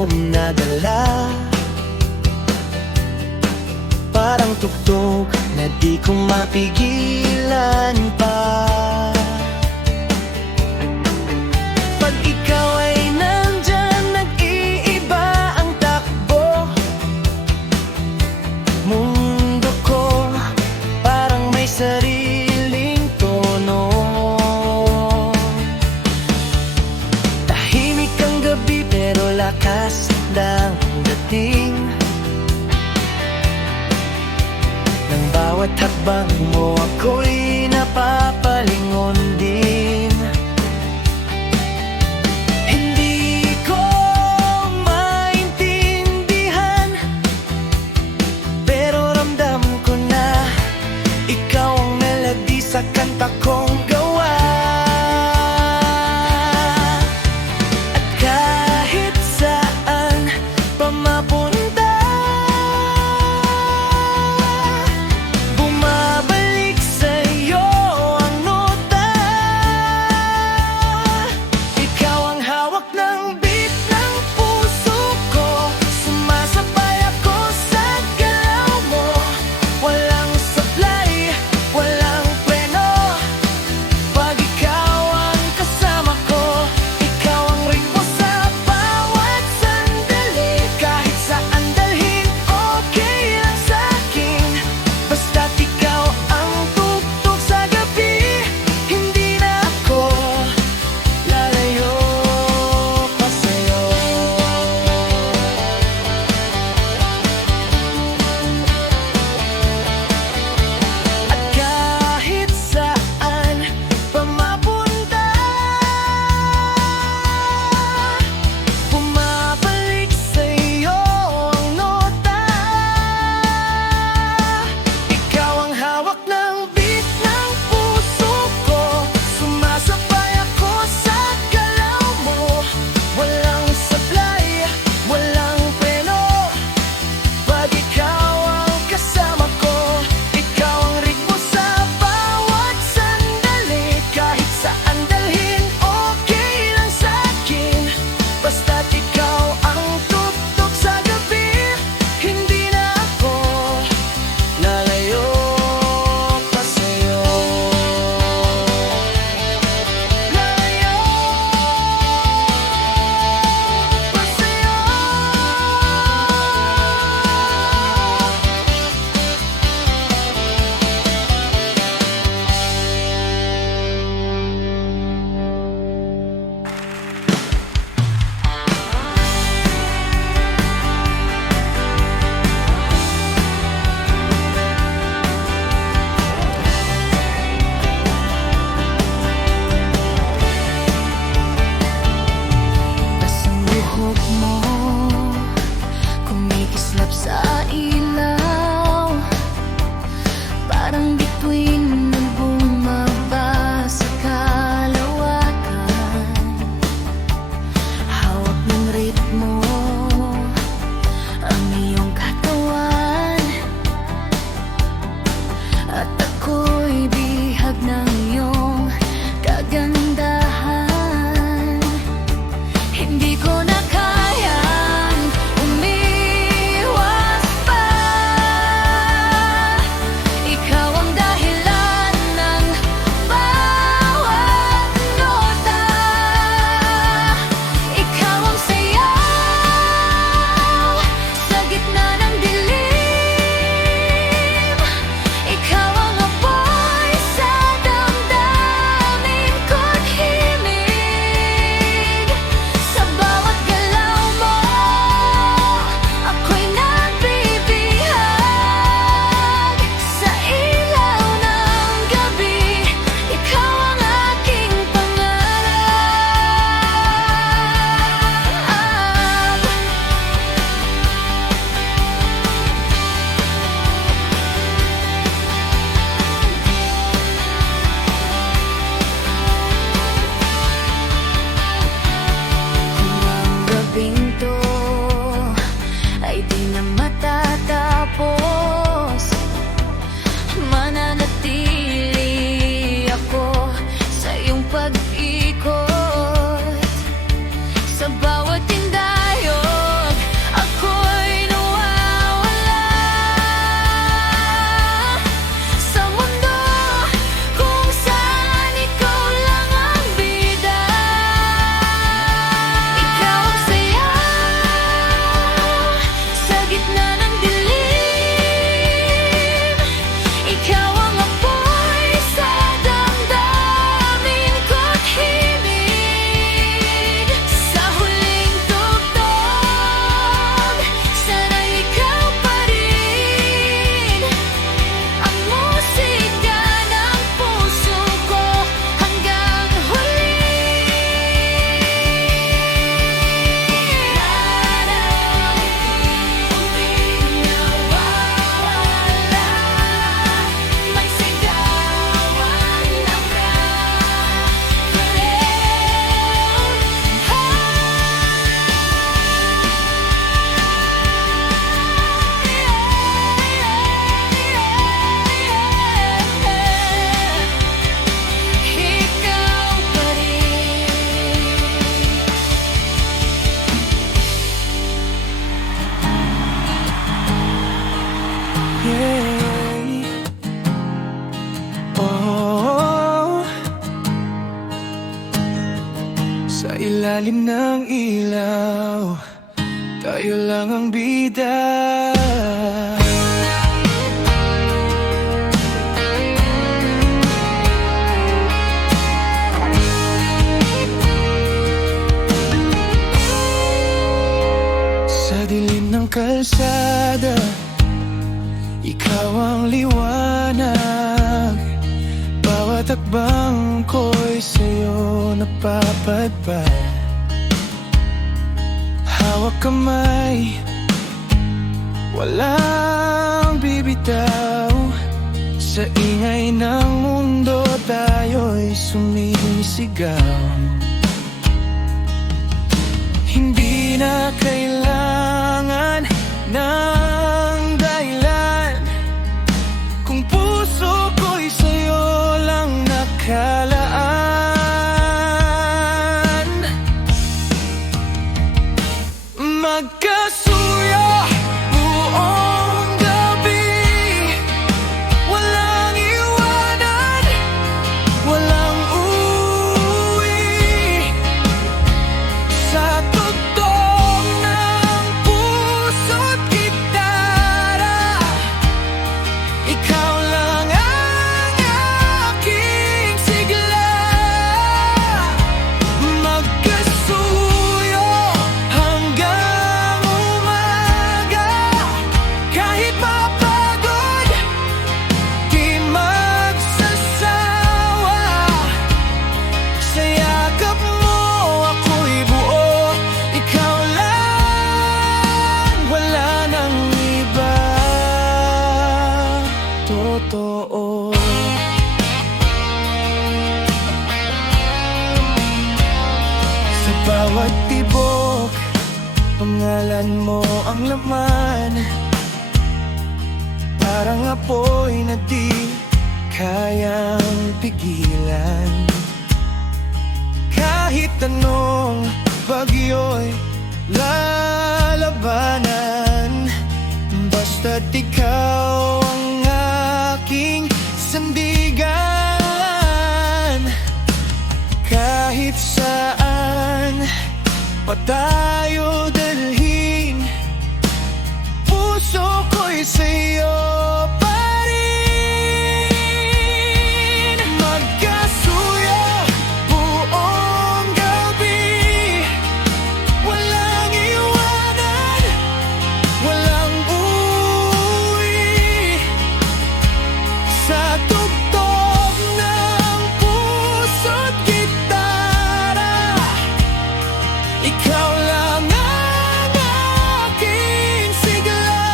mong nadala. Parang tugtog na di ko mapigilan pa. Pag ikaw ay nandyan, nag-iiba ang takbo. Mundo ko parang may sariling tono. Tahimik ang gabi pero lakas ng dating. Nang bawat hakbang mo ako'y napapalingon din. Hindi ko maintindihan, pero ramdam ko na ikaw ang melody sa kanta kong gawa. At kahit saan pa mapunta, bumabalik sa'yo ang nota. Sa ilalim ng ilaw, tayo lang ang bida. Sa dilim ng kalsada, ikaw ang liwanag. Bawat takbang ko'y sa'yo napapadpad. Hawak kamay, walang bibitaw. Sa ingay ng mundo, tayo'y sumisigaw. Hindi na kailangan ng dahilan, kung puso ko'y sa'yo lang nakalaan. Magkasuyo buong gabi, walang iwanan, walang uwi. Sa tugtog ng puso't gitara, ikaw lang ang aking sigla. Magkasuyo hanggang umaga, kahit mapagod, di magsasawa. Sa yakap mo ako'y buo, ikaw lang, wala nang iba. Totoo. Sa bawat tibok, pangalan mo ang laman. Parang apoy na di kayang pigilan. Kahit anong bagyo'y lalabanan, basta't ikaw ang aking sandigan. Kahit saan pa tayo dalhin, puso ko'y sa'yo pa rin. Magkasuyo buong gabi, walang iwanan, walang uwi. Sa tugtog ng puso't gitara, ikaw lang ang aking sigla.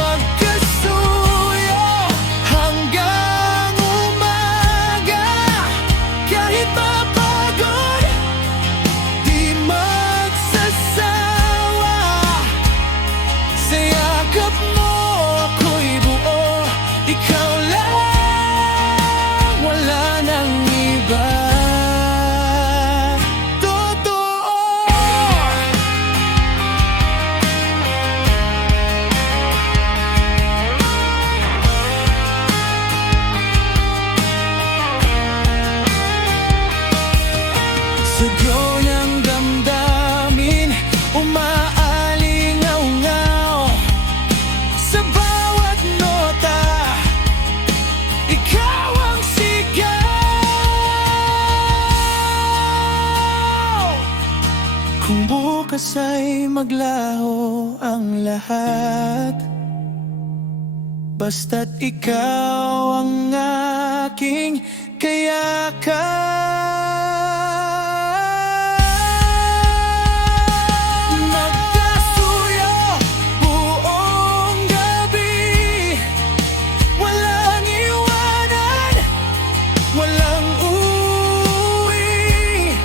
Magkasuyo hanggang umaga, kahit mapagod, di magsasawa. Sa yakap mo ako'y buo, ikaw lang, wala nang iba. Totoo. Sigaw ng damdamin, umaalingaw-ngaw. Sa bawat nota, ikaw ang sigaw. Kung bukas ay maglaho ang lahat, basta't ikaw ang aking kayakan. Magkasuyo buong gabi, walang iwanan, walang uwi.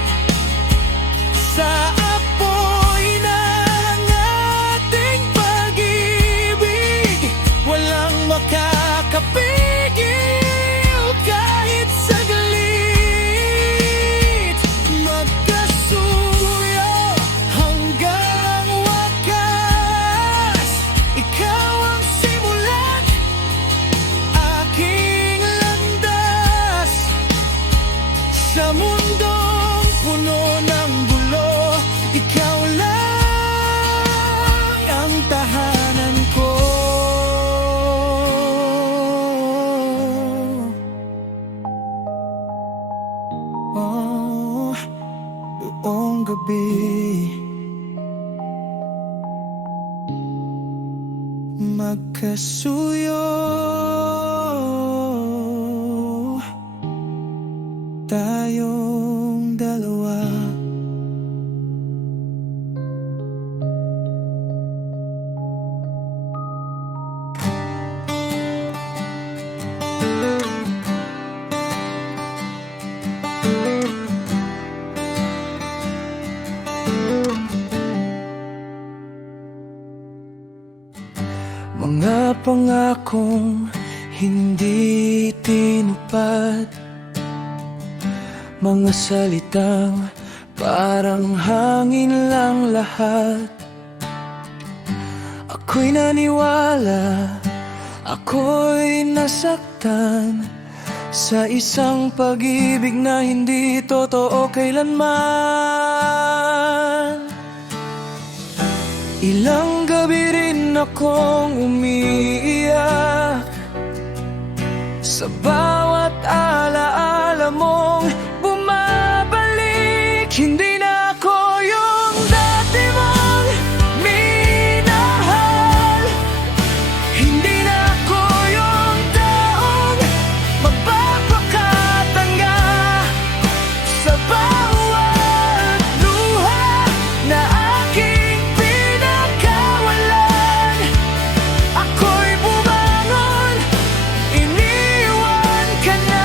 Sa apoy ng ating pag-ibig, walang makakapigil kahit saglit. gabi, magkasuyo tayong dalawa. Mga pangakong hindi tinupad, mga salitang parang hangin lang lahat. Ako'y naniwala, ako'y nasaktan sa isang pag-ibig na hindi totoo kailanman. Ilang gabi rin akong umiiyak sa bawat alaala mong bumabalik. Hindi na ako yung dati mong minahal, hindi na ako yung taong magpapakatanga sa bawat luha na aking pinagkawalan. Ako'y bumangon, iniwan ka na.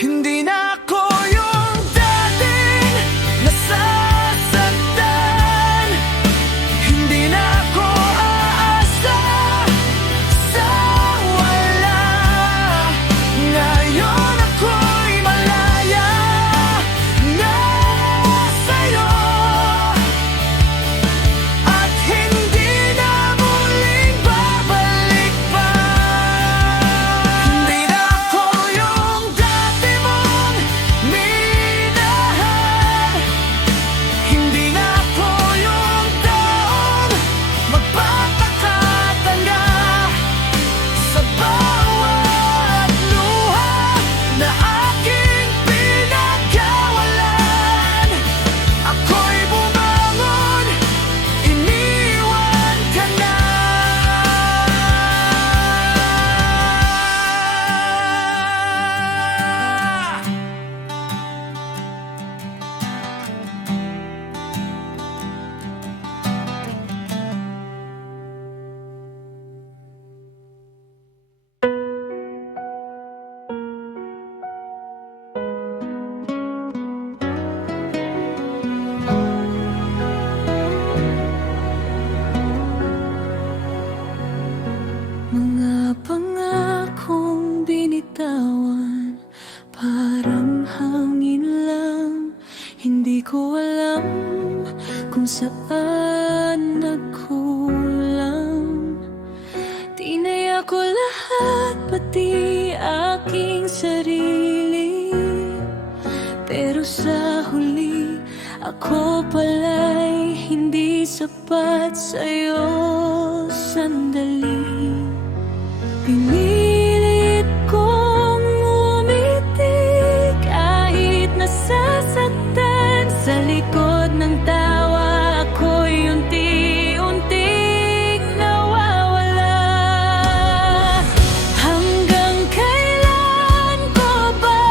Hindi na ako yung dating nasasaktan, hindi na ako aasa sa wala. Ngayon ako'y malaya na sa'yo, at hindi na muling babalik pa. Hindi na ako yung dati mong minahal, hindi na ako yung taong magpapakatanga sa bawat luha na aking pinagkawalan. Ako'y bumangon, iniwan ka na. Mga pangakong binitawan, parang hangin lang. Hindi ko alam kung saan nagkulang. Tinaya ko lahat, pati aking sarili, pero sa huli ako pala'y hindi sapat sa'yo. Sandali, pinilit kong umiti kahit nasasaktan. Sa likod ng tawa ako'y unti-unting nawawala. Hanggang kailan ko ba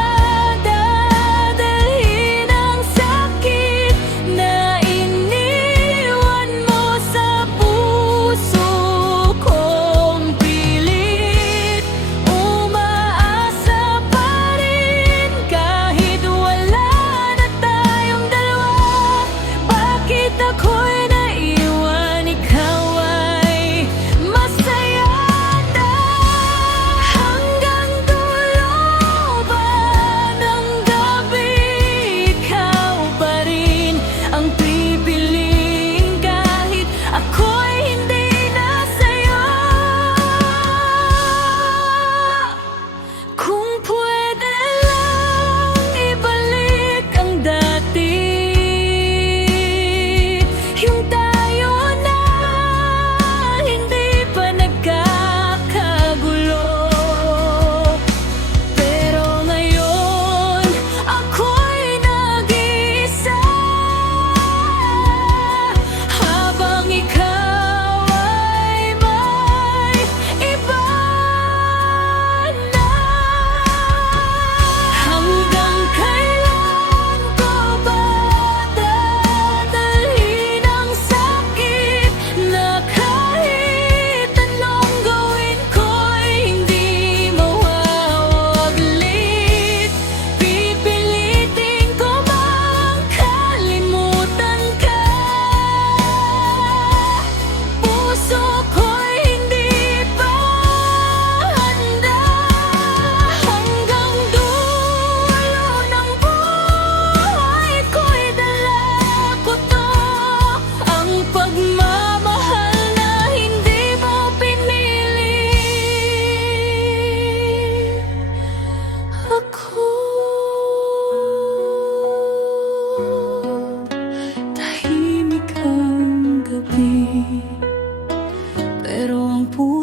dadalhin ang sakit na iniwan mo sa puso kong pilit?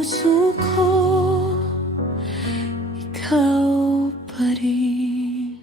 puso ko, ikaw pa rin.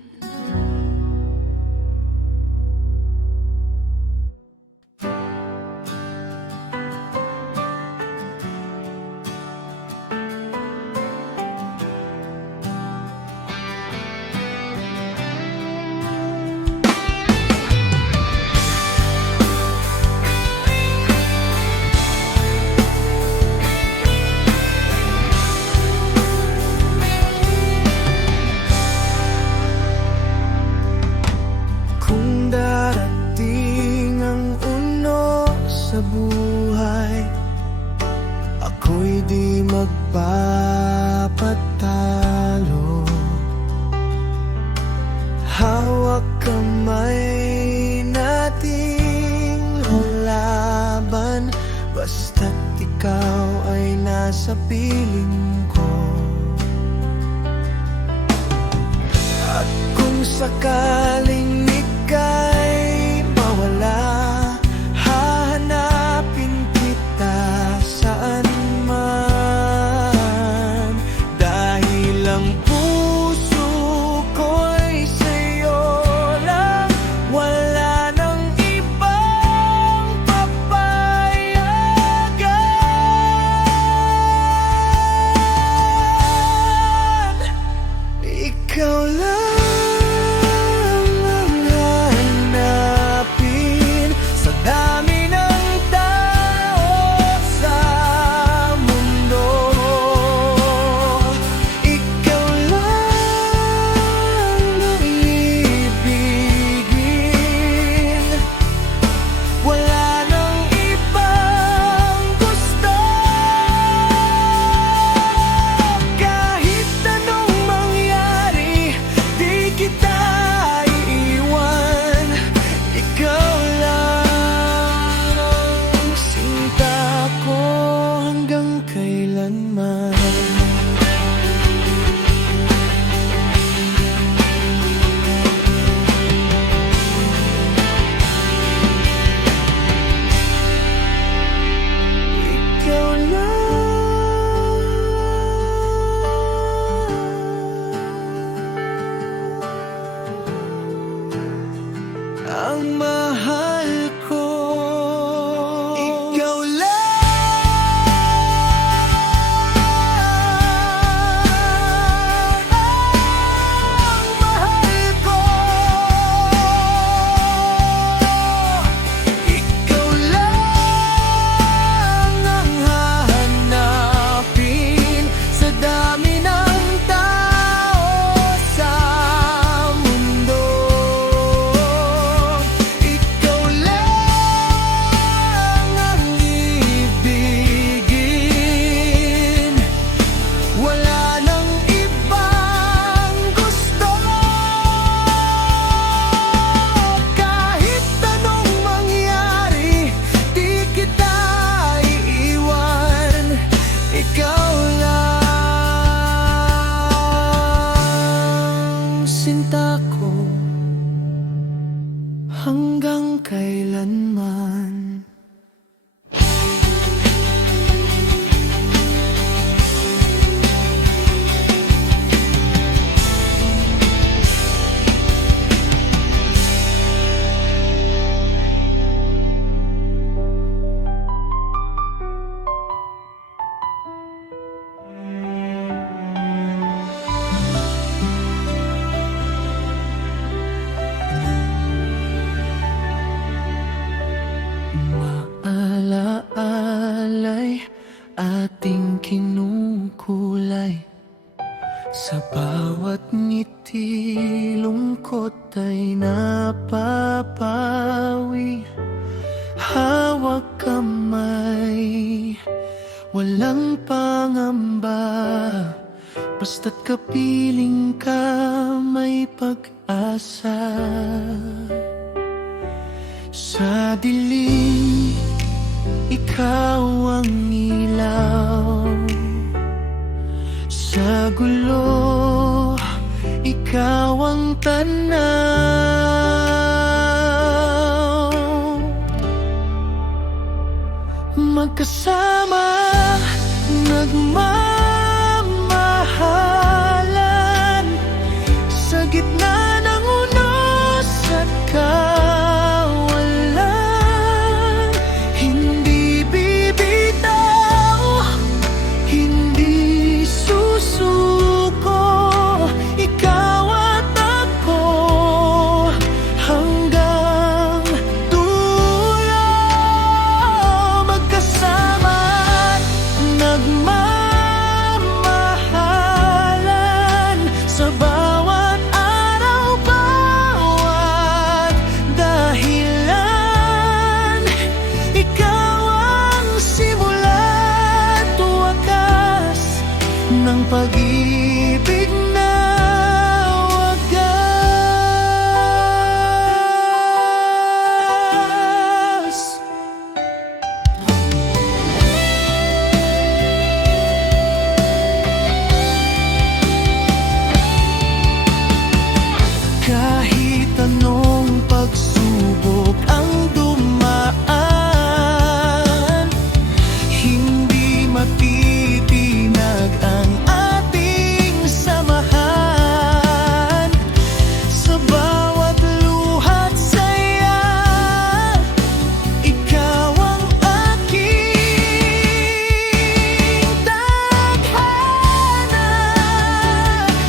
Kung darating ang sa buhay, ako'y di magpapatalo. Hawak kamay nating lalaban, basta't ikaw ay nasa piling ko. At kung sakaling ika'y mawala, hahanapin kita saan man. Dahil ang puso ko'y sa'yo lang, wala nang ibang papayagan. Ikaw lang ang mahal ko. Ikaw lang ang mahal ko. Ikaw lang ang hahanapin sa dami ng tao sa mundo. Sinta ko hanggang kailanman. Maalaalay ating kinukulay, sa bawat ngiti lungkot ay napapawi. Hawak kamay, walang pangamba, basta't kapiling ka may pag-asa. Sa dilim, ikaw ang ilaw. Sa gulo, ikaw ang tanaw. Magkasama nagmamahalan sa gitna ng unos at kawalan. Hindi bibitaw, hindi susuko, ikaw at ako hanggang dulo. Magkasama at nagmamahalan sa bawat araw, bawat dahilan. Ikaw ang simula't wakas ng pag-ibig na wagas. Kahit anong pagsubok ang dumaan, hindi matitinag ang ating samahan. Sa bawat luha't saya, ikaw ang aking tadhana.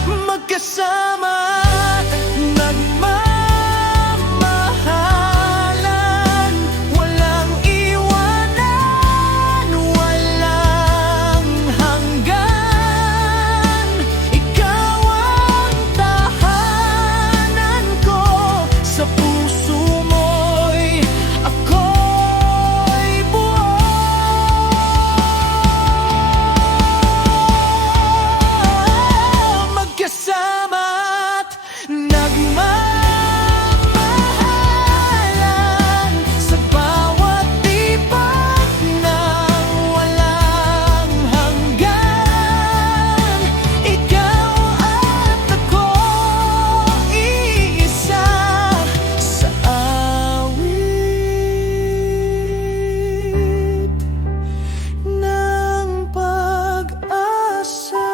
Magkasama at nagmamahalan, walang iwanan, walang hanggan. Ikaw ang tahanan ko, sa puso mo'y ako'y buo. Magkasama at nagmamahalan sa bawat tipak ng walang hanggan. Ikaw at ako, iisa sa awit ng pag-asa.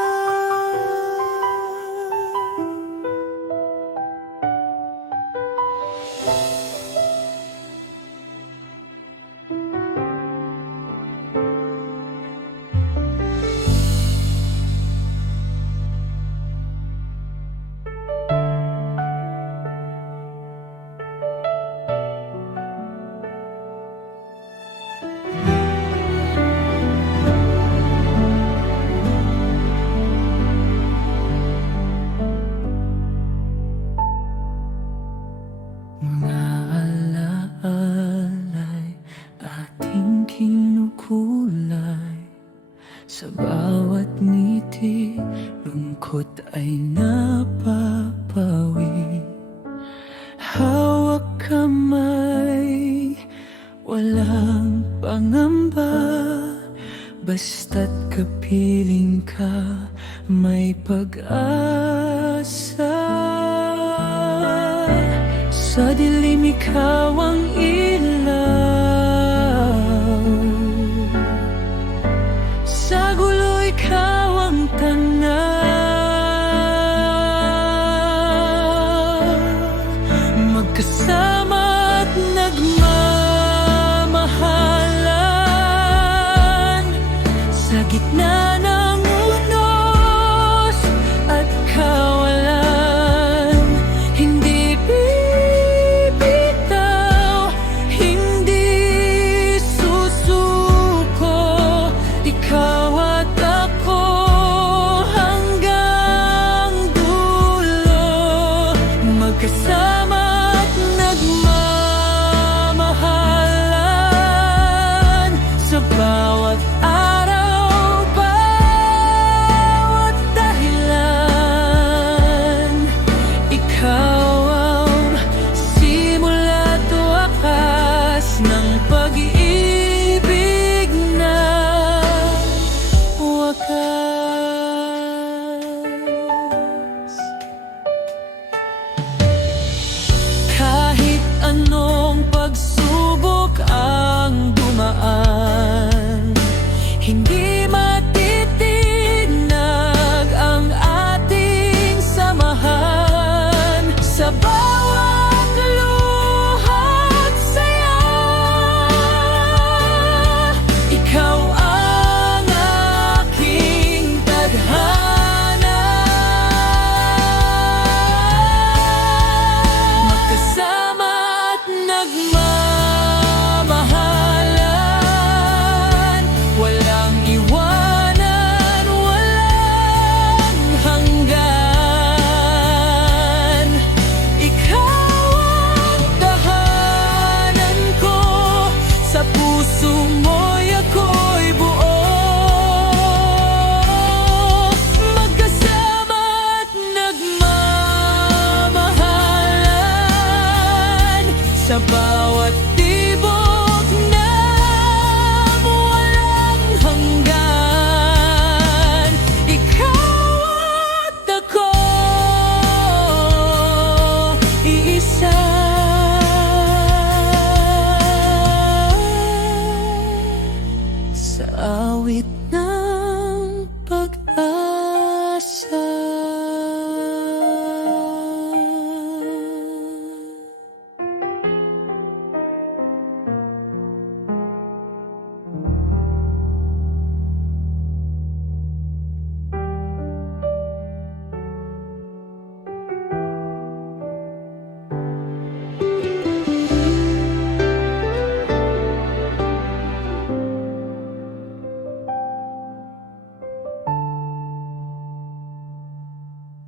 Mga alaala'y ating kinukulay, sa bawat ngiti, lungkot ay napapawi. Hawak kamay, walang pangamba, basta't kapiling ka, may pag-asa. Sa dilim ikaw ang ilaw, sa gulo ikaw ang tanaw. Magkasama at nagmamahalan sa gitna ng unos at kawalan. Hindi bibitaw, hindi susuko, ikaw at ako sa awit ng pag-asa.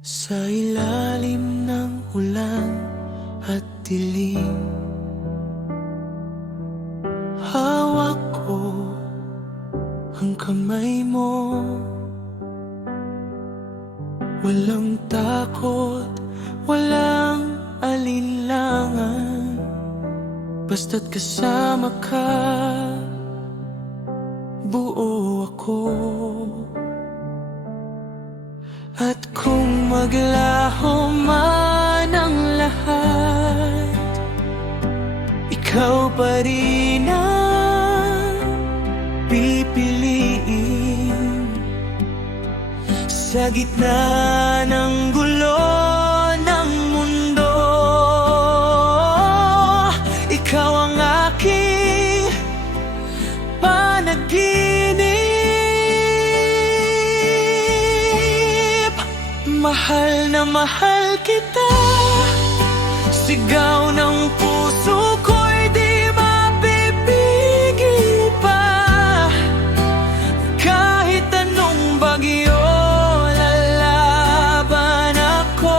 Sa ilalim ng ulan at dilim, hawak ko ang kamay mo. Walang takot, walang alinlangan, basta't kasama ka, buo ako. At kung maglaho man ang lahat, ikaw pa rin ang pipiliin. Sa gitna ng gulo ng mundo, ikaw ang aking panaginip. Mahal na mahal kita, sigaw ng puso ko'y di mapipigil pa. Kahit anong bagyo, lalaban ako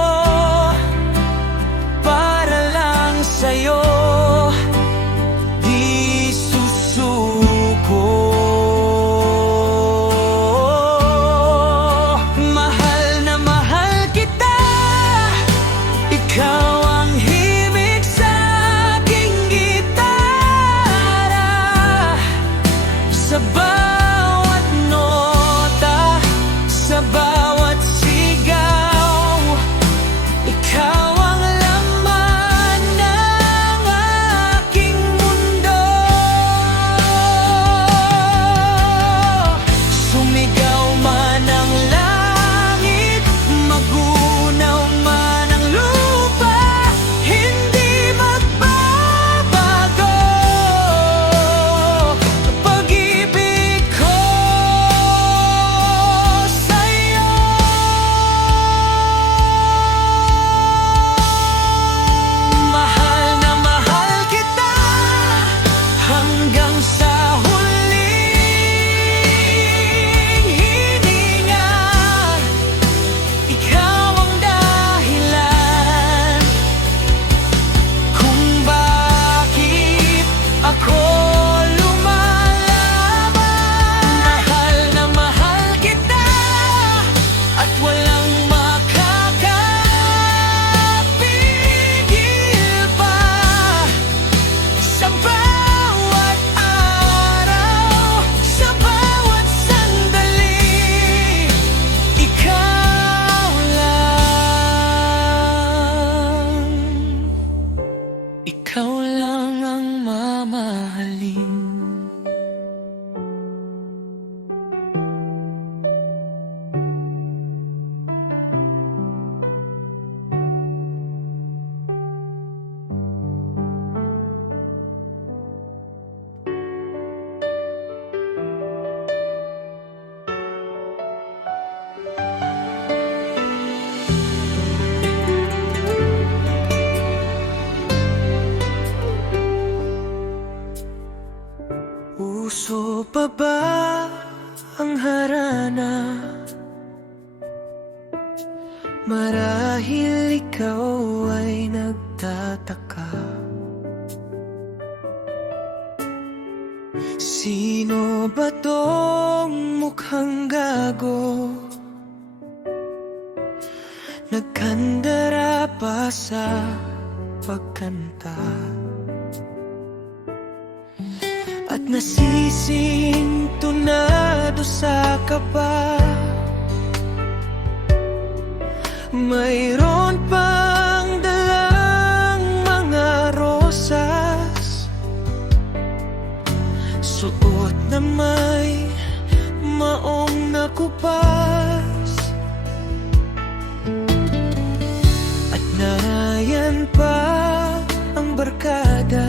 para lang sa'yo. Di susuko. Ikaw ang himig sa aking gitara, sa bawat nota, sa bawat sigaw. Ikaw ang laman ng aking mundo. Sumigaw man ang langit, magunaw man ang lupa, hindi magbabago pag-ibig ko sa'yo. Mahal na mahal kita hanggang sa huling hininga. Ikaw ang dahilan kung bakit ako lumalaban. Mahal na mahal kita at walang makakapigil pa. Sa bawat araw, sa bawat sandali, ikaw lang. Ikaw lang ang mamahalin. Puso pa ba ang harana? Marahil ikaw ay nagtataka. Sino ba tong mukhang gago? Nagkandara pa sa pagkanta at nasisintunado sa kaba. Mayroon pang dalang mga rosas, suot na may maong nakupas, at narayan pa ang barkada.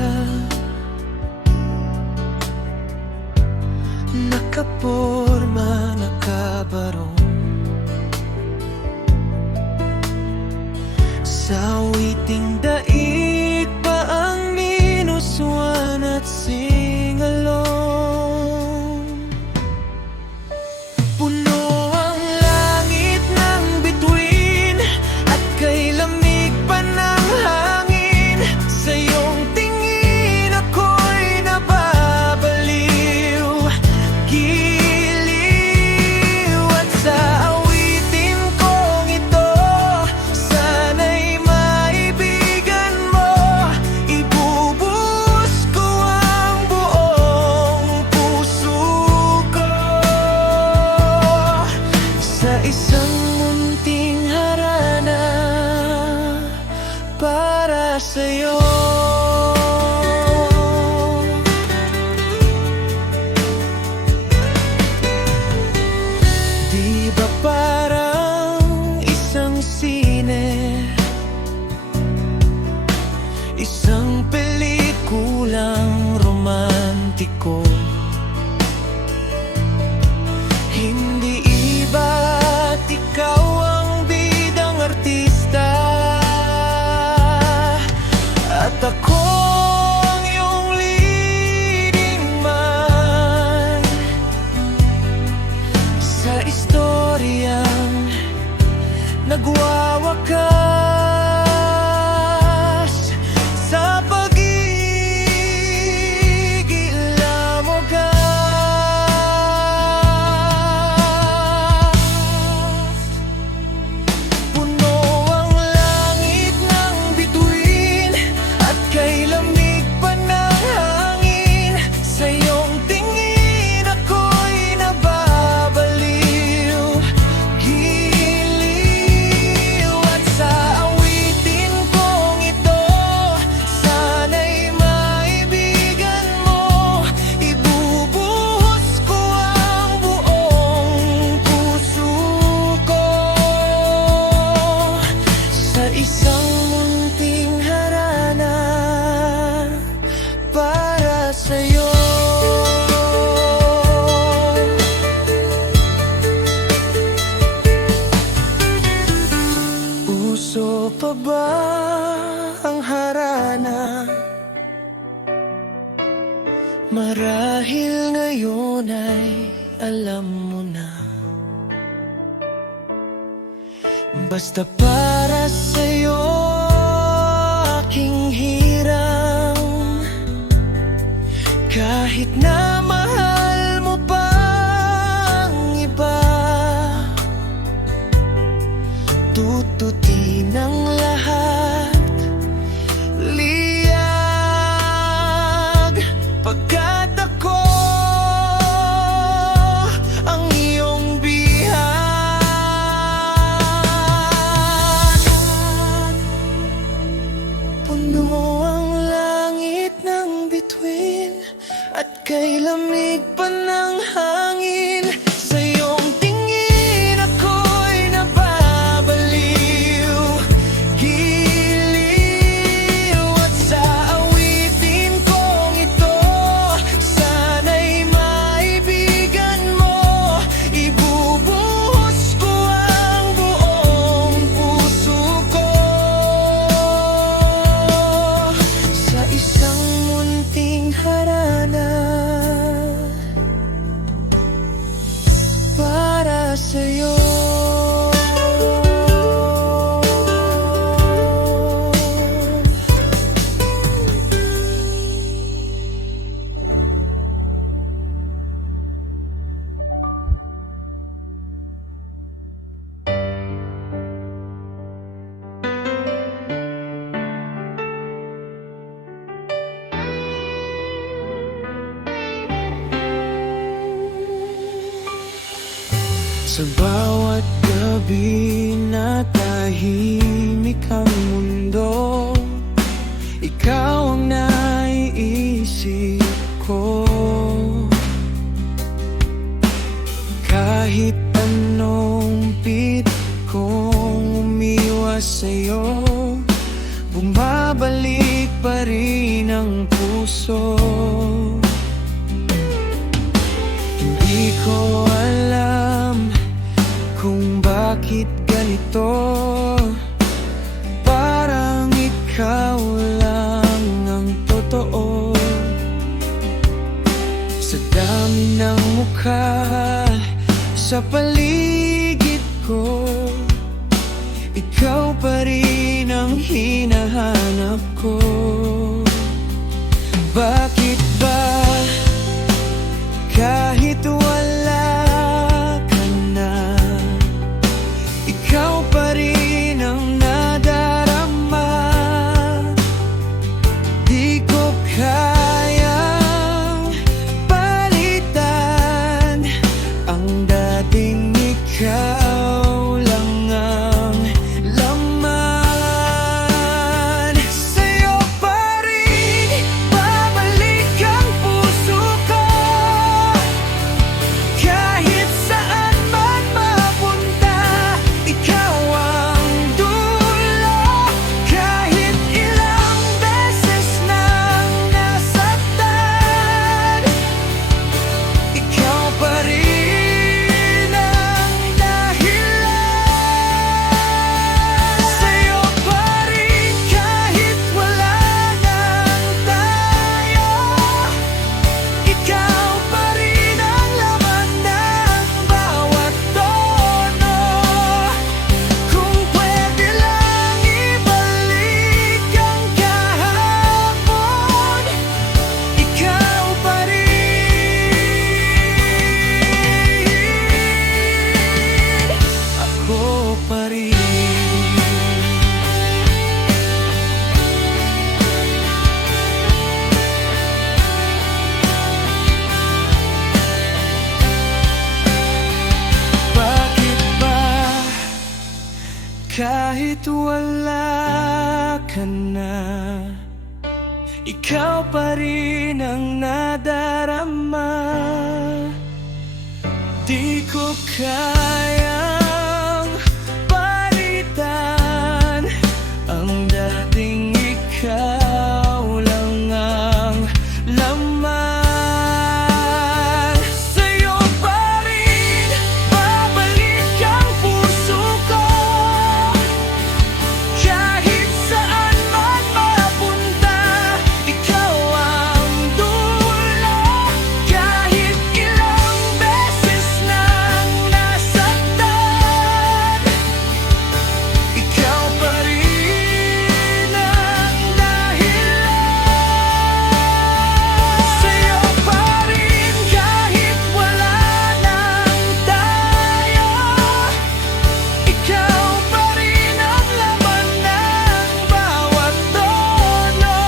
Nakaporma, nakabarong, sa witing daig pa ang minuswan at singalong. Puno ang langit ng bituin at kay lamig pa ng hangin. Sa iyong tingin ako'y nababaliw, giliw. At sa awitin kong ito, sana'y maibigan mo. Ibubuhos ko ang buong puso ko sa isang munting harana para sa'yo. Di ba parang isang sine, isang pelikulang romantiko? Hindi iba't ikaw ang bidang artista, at ako ang iyong leading man sa istoryang nagwawakas sa pag-ibig lawagas. Puno ang langit ng bituin at kay lamig pa ng hangin. Sa iyong tingin ako'y nababaliw, giliw. At sa awitin kong ito, sana'y maibigan mo. Ibubuhos ko ang buong puso ko sa isang munting harana para sa'yo. Uso pa ba ang harana? Marahil ngayon ay alam mo na. Basta para sa'yo aking hirang, kahit na mahal mo pa ang iba. Tututin ang lahat, liyag, pagkat ako ang iyong bihag. Puno ang langit ng bituin at kay lamig pa ng hangin. Sa iyong tingin ako'y nababaliw, giliw. At sa awitin kong ito, sana'y maibigan mo. Ibubuhos ko ang buong puso ko sa isang munting harana para sa'yo. Sa bawat gabi na tahimik ang mundo, ikaw ang naiisip ko. Kahit anong pit kong umiwas sa'yo, bumabalik pa rin ang puso. Hindi ko alam kung bakit ganito, parang ikaw lang ang totoo. Sa dami ng mukha sa paligid ko, ikaw pa rin ang hinahanap ko. Bakit ba kahit wala ka na, ikaw pa rin ang nadarama? Di ko kayang palitan ang dating ikaw lang ang laman. Sa'yo pa rin babalik ang puso ko, kahit saan man mapunta. Ikaw ang dulo, kahit ilang beses nang nasaktan. Ikaw pa rin ang dahilan. Sa'yo pa rin kahit wala nang tayo, ikaw pa rin ang laman ng bawat tono. Kung pwede lang ibalik ang kahapon, ikaw pa rin, ako pa rin. Bakit ba kahit wala ka na, ikaw pa rin ang nadarama? Di ko kayang palitan ang dating ikaw lang ang laman. Sa'yo pa rin babalik ang puso ko, kahit saan man mapunta. Ikaw ang dulo, kahit ilang beses nang nasaktan. Ikaw pa rin ang dahilan. Sa'yo pa rin kahit wala nang tayo, ikaw pa rin ang laman ng bawat tono.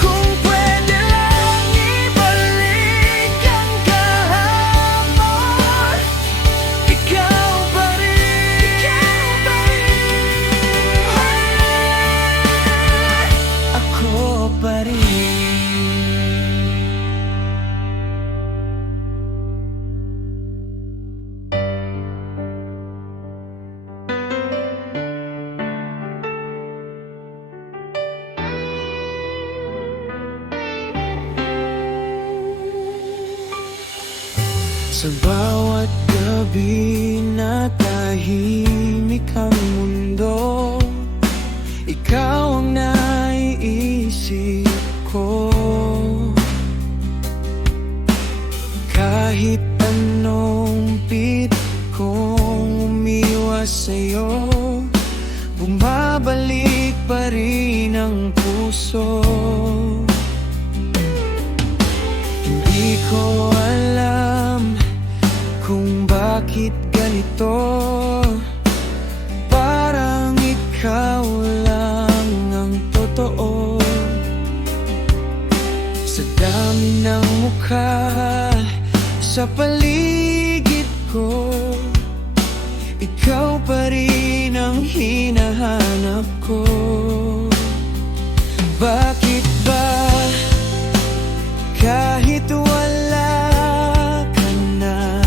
Kung pwede lang ibalik ang kahapon, ikaw pa rin, ako pa rin. Sa bawat gabi na tahimik ang mundo, ikaw ang naiisip ko. Kahit anong pit kong umiwas sa'yo, bumabalik pa rin ang puso. Hindi ko alam kung bakit ganito, parang ikaw lang ang totoo. Sa dami ng mukha sa paligid ko, ikaw pa rin ang hinahanap ko. Bakit ba kahit wala ka na,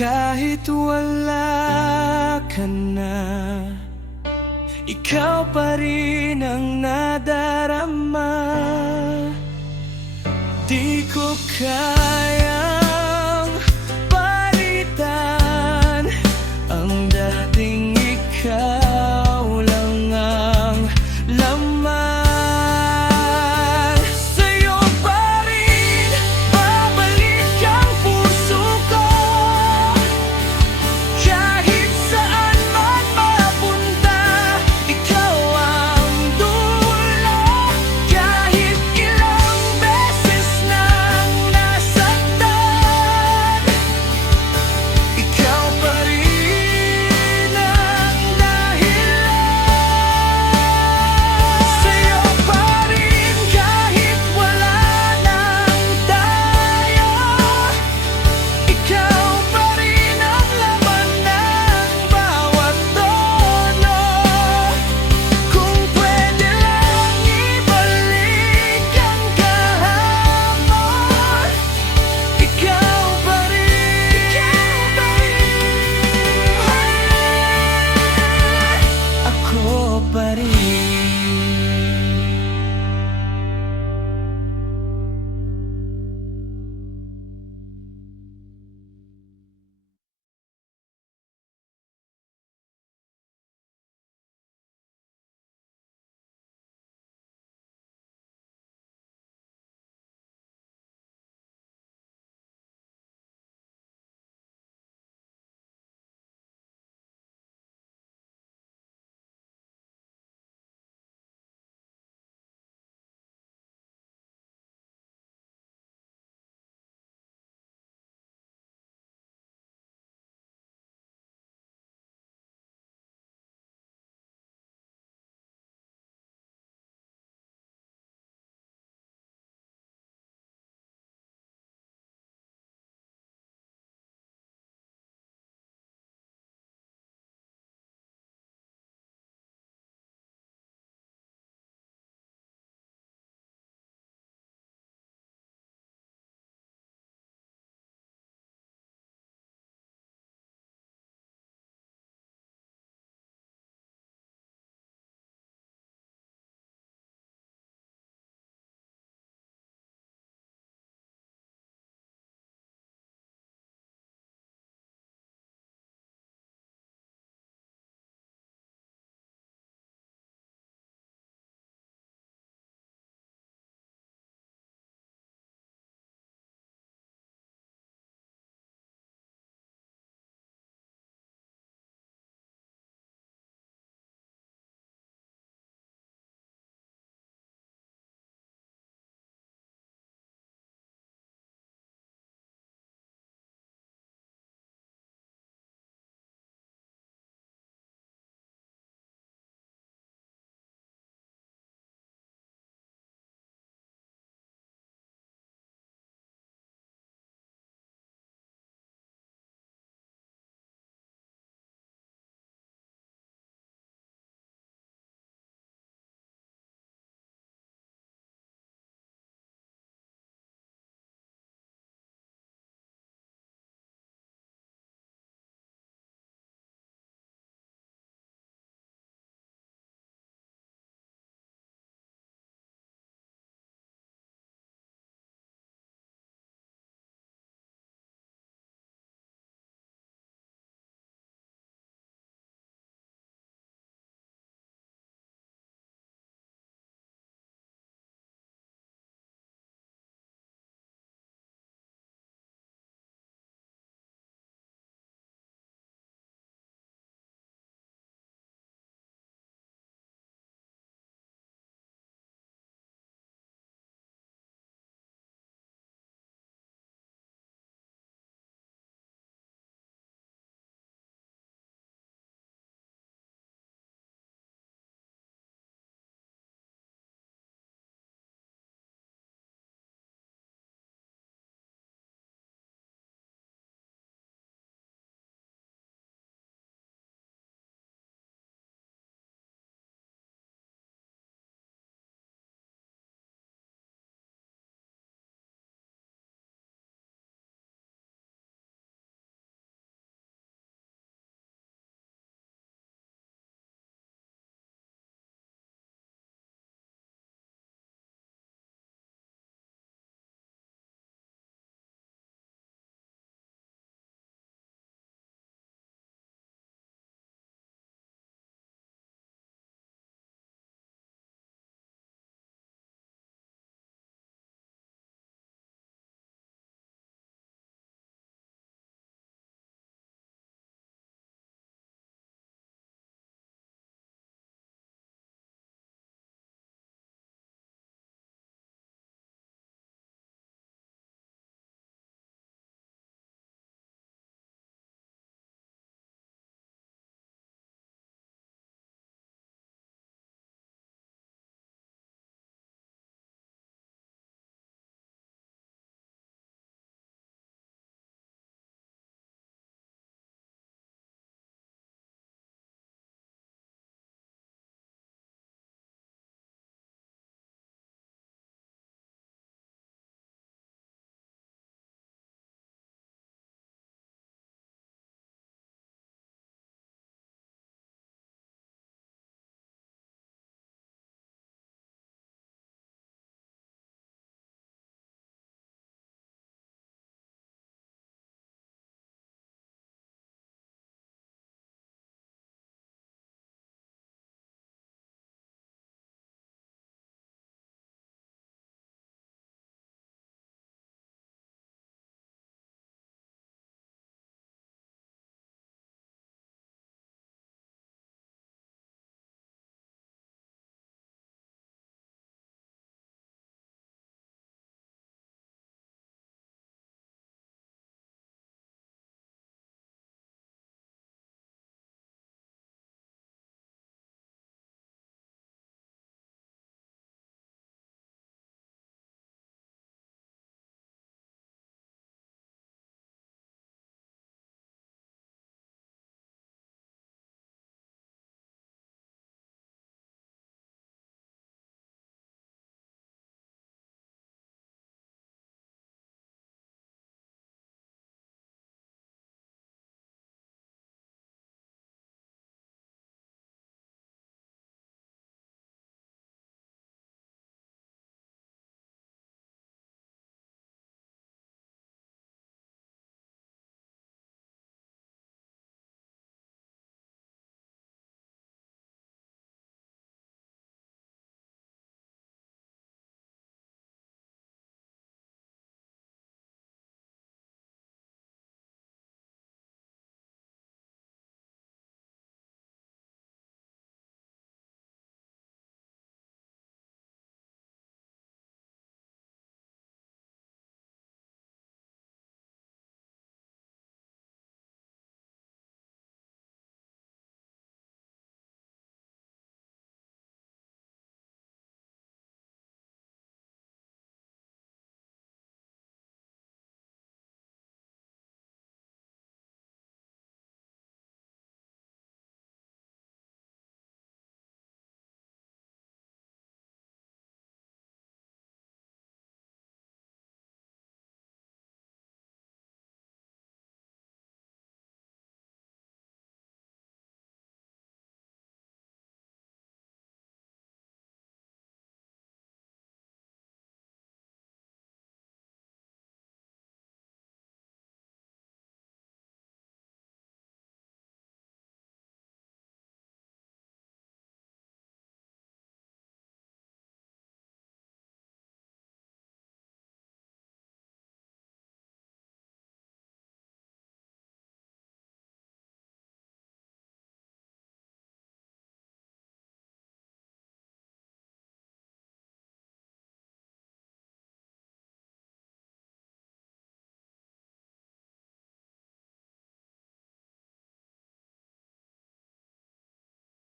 Kahit wala ka na, ikaw pa rin ang nadarama. Di ko kaya